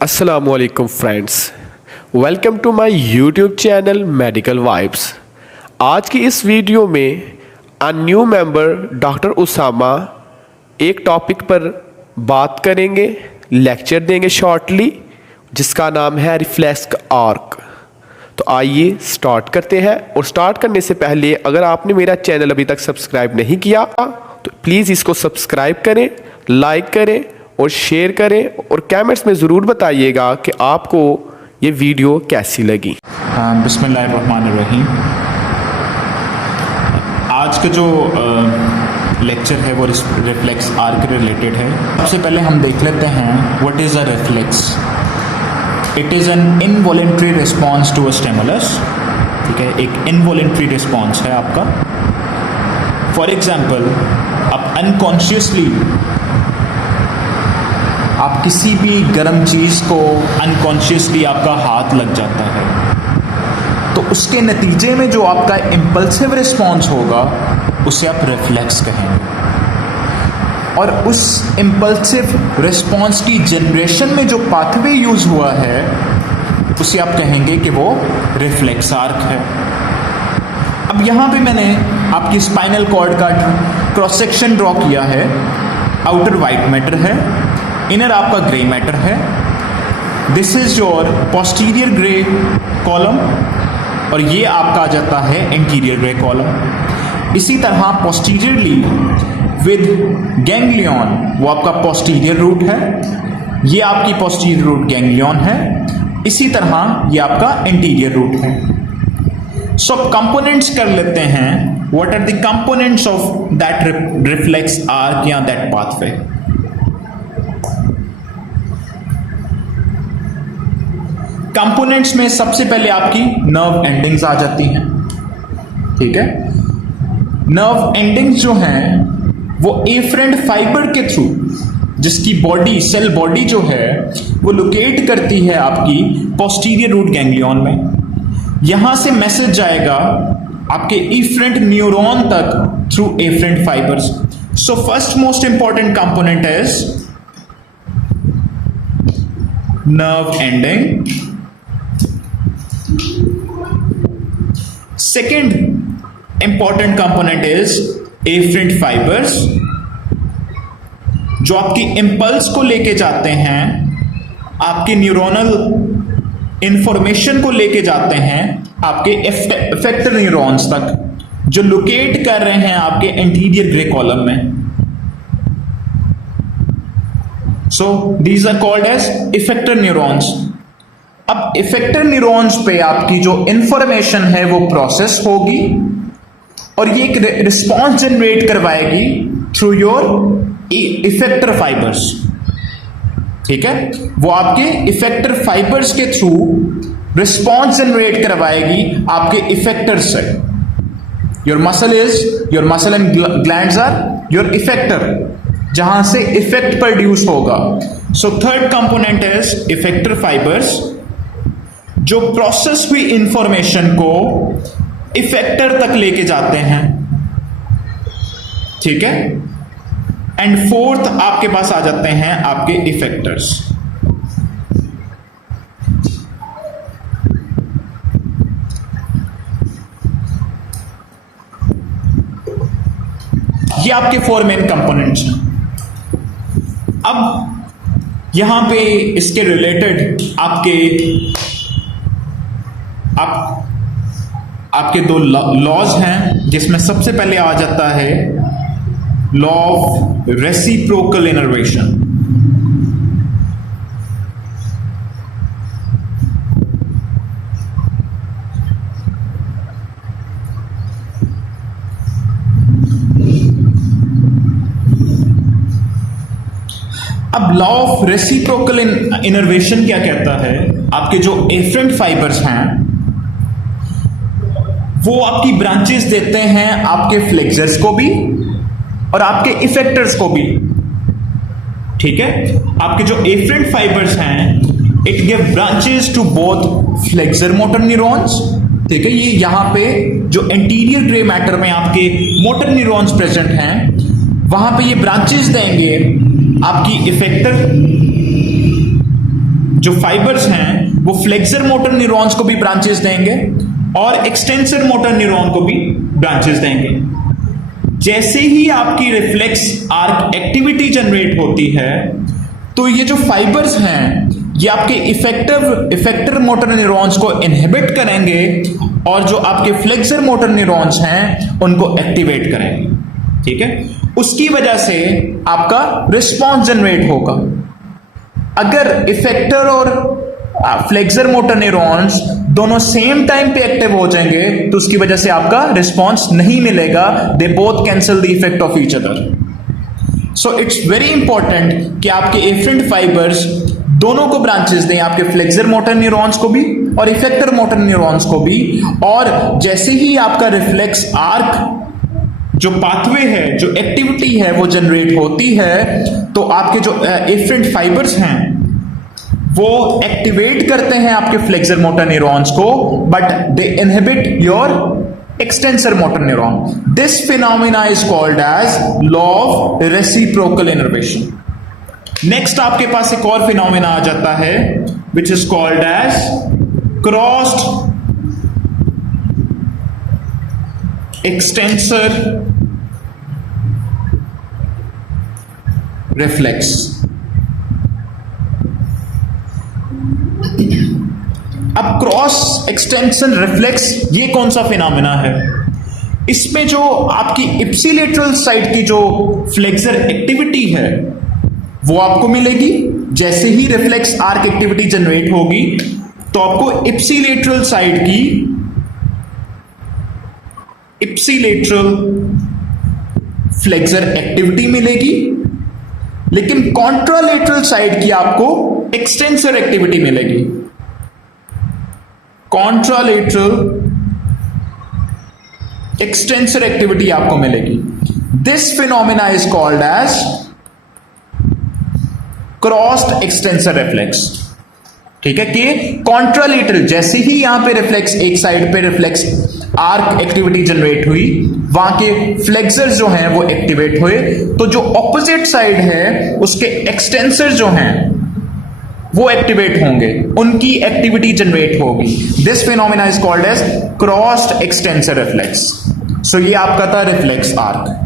असलकुम friends, welcome to my YouTube channel medical vibes. आज की इस वीडियो में a new member doctor Usama एक टॉपिक पर बात करेंगे, लेक्चर देंगे शॉर्टली, जिसका नाम है रिफ्लेक्स आर्क। तो आइए स्टार्ट करते हैं। और स्टार्ट करने से पहले अगर आपने मेरा चैनल अभी तक सब्सक्राइब नहीं किया तो प्लीज़ इसको सब्सक्राइब करें, लाइक करें और शेयर करें, और कमेंट्स में ज़रूर बताइएगा कि आपको ये वीडियो कैसी लगी। बिस्मिल्लाहिर्रहमानिर्रहीम। आज का जो लेक्चर है वो रिफ्लेक्स आर्क रिलेटेड है। सबसे पहले हम देख लेते हैं what is a reflex. It is an involuntary response to a stimulus. ठीक है, एक इनवॉलेंट्री रिस्पॉन्स है आपका। फॉर एग्जाम्पल, आप अनकॉन्शियसली आप किसी भी गर्म चीज़ को अनकॉन्शियसली आपका हाथ लग जाता है, तो उसके नतीजे में जो आपका इम्पल्सिव रिस्पॉन्स होगा उसे आप रिफ्लेक्स कहेंगे। और उस इम्पल्सिव रिस्पॉन्स की जनरेशन में जो पाथवे यूज़ हुआ है उसे आप कहेंगे कि वो रिफ्लेक्स आर्क है। अब यहाँ पे मैंने आपकी स्पाइनल कॉर्ड का क्रॉस सेक्शन ड्रॉ किया है। आउटर वाइट मैटर है, इनर आपका ग्रे मैटर है। This is your posterior grey column और ये आपका आ जाता है एंटीरियर ग्रे कॉलम। इसी तरह पोस्टीरियरली विद गैंग्लियन, वो आपका पोस्टीरियर रूट है, ये आपकी पोस्टीरियर रूट गैंग्लियन है। इसी तरह ये आपका एंटीरियर रूट है। सो कंपोनेंट्स कर लेते हैं। What are the components of that reflex arc या दैट पाथवे। कंपोनेंट्स में सबसे पहले आपकी नर्व एंडिंग्स आ जाती हैं। ठीक है, नर्व एंडिंग्स जो हैं वो एफरेंट फाइबर के थ्रू, जिसकी बॉडी सेल बॉडी जो है वो लोकेट करती है आपकी पोस्टीरियर रूट गैंग्लियन में। यहां से मैसेज जाएगा आपके एफरेंट न्यूरॉन तक through afferent fibres. So first most important component is nerve ending. Second important component is afferent fibers, जो आपकी इंपल्स को लेके जाते हैं, आपके न्यूरोनल इंफॉर्मेशन को लेके जाते हैं आपके इफेक्टर न्यूरॉन्स तक, जो लोकेट कर रहे हैं आपके एंटीरियर ग्रे कॉलम में। So these are called as effector neurons. अब इफेक्टर न्यूरॉन्स पे आपकी जो इंफॉर्मेशन है वो प्रोसेस होगी और ये एक रिस्पॉन्स जनरेट करवाएगी थ्रू योर इफेक्टर फाइबर्स। ठीक है, वो आपके इफेक्टर फाइबर्स के थ्रू रिस्पॉन्स जनरेट करवाएगी आपके इफेक्टर से। Your muscle and glands are your effector, जहां से इफेक्ट प्रोड्यूस होगा। So third component is effector fibres, जो प्रोसेस हुई इंफॉर्मेशन को इफेक्टर तक लेके जाते हैं। ठीक है, एंड फोर्थ आपके पास आ जाते हैं आपके इफेक्टर्स। ये आपके फोर मेन कंपोनेंट्स हैं। अब यहां पे इसके रिलेटेड आपके दो लॉज हैं, जिसमें सबसे पहले आ जाता है लॉ ऑफ रेसिप्रोकल इनर्वेशन। अब लॉ ऑफ रेसिप्रोकल इनर्वेशन क्या कहता है, आपके जो एफरेंट फाइबर्स हैं वो आपकी ब्रांचेस देते हैं आपके फ्लेक्सर्स को भी और आपके इफेक्टर्स को भी। ठीक है, आपके जो एफरेंट फाइबर्स हैं it give branches to both flexor motor neurons. ठीक है, ये यहां पे जो एंटीरियर ग्रे मैटर में आपके मोटर न्यूरॉन्स प्रेजेंट हैं वहां पे ये ब्रांचेस देंगे आपकी इफेक्टर जो फाइबर्स हैं वो फ्लेक्सर मोटर न्यूरॉन्स को भी ब्रांचेस देंगे और एक्सटेंसर मोटर न्यूरॉन को भी ब्रांचेस देंगे। जैसे ही आपकी रिफ्लेक्स आर्क एक्टिविटी जनरेट होती है तो ये जो फाइबर्स हैं ये आपके इफेक्टर मोटर न्यूरॉन्स को इनहिबिट करेंगे और जो आपके फ्लेक्सर मोटर न्यूरॉन्स हैं उनको एक्टिवेट करेंगे। ठीक है, उसकी वजह से आपका रिस्पॉन्स जनरेट होगा। अगर इफेक्टर और फ्लेक्सर मोटर न्यूरॉन्स दोनों सेम टाइम पे एक्टिव हो जाएंगे तो उसकी वजह से आपका रिस्पॉन्स नहीं मिलेगा। They both cancel the effect of each other. So it's very important कि आपके एफरेंट फाइबर्स दोनों को ब्रांचेस दें, आपके फ्लेक्सर मोटर न्यूरॉन्स को भी और इफेक्टर मोटर न्यूरॉन्स को भी। और जैसे ही आपका रिफ्लेक्स आर्क जो पाथवे है, जो एक्टिविटी है वो जनरेट होती है तो आपके जो एफरेंट फाइबर्स हैं वो एक्टिवेट करते हैं आपके फ्लेक्सर मोटर न्यूरॉन्स को, but they inhibit your extensor motor neuron. This phenomena is called as law of reciprocal innervation. Next आपके पास एक और फिनोमेना आ जाता है which is called as crossed extensor reflex. अब क्रॉस एक्सटेंशन रिफ्लेक्स ये कौन सा फिनोमेना है? इसमें जो आपकी इप्सिलेटरल साइड की जो फ्लेक्सर एक्टिविटी है वो आपको मिलेगी। जैसे ही रिफ्लेक्स आर्क एक्टिविटी जनरेट होगी तो आपको इप्सिलेटरल साइड की इप्सिलेटरल फ्लेक्सर एक्टिविटी मिलेगी, लेकिन कॉन्ट्रालेटरल साइड की आपको एक्सटेंसर एक्टिविटी मिलेगी। कॉन्ट्रालेटरल एक्सटेंसर एक्टिविटी आपको मिलेगी। This phenomena is called as crossed extensor reflex. ठीक है, कि कॉन्ट्रालेटरल जैसे ही यहां पे रिफ्लेक्स एक साइड पे रिफ्लेक्स आर्क एक्टिविटी जनरेट हुई, वहां के फ्लेक्सर्स जो हैं वो एक्टिवेट हुए, तो जो ऑपोजिट साइड है उसके एक्सटेंसर जो हैं वो एक्टिवेट होंगे, उनकी एक्टिविटी जनरेट होगी। This phenomena is called as crossed extensor reflex. So ये आपका था रिफ्लेक्स आर्क।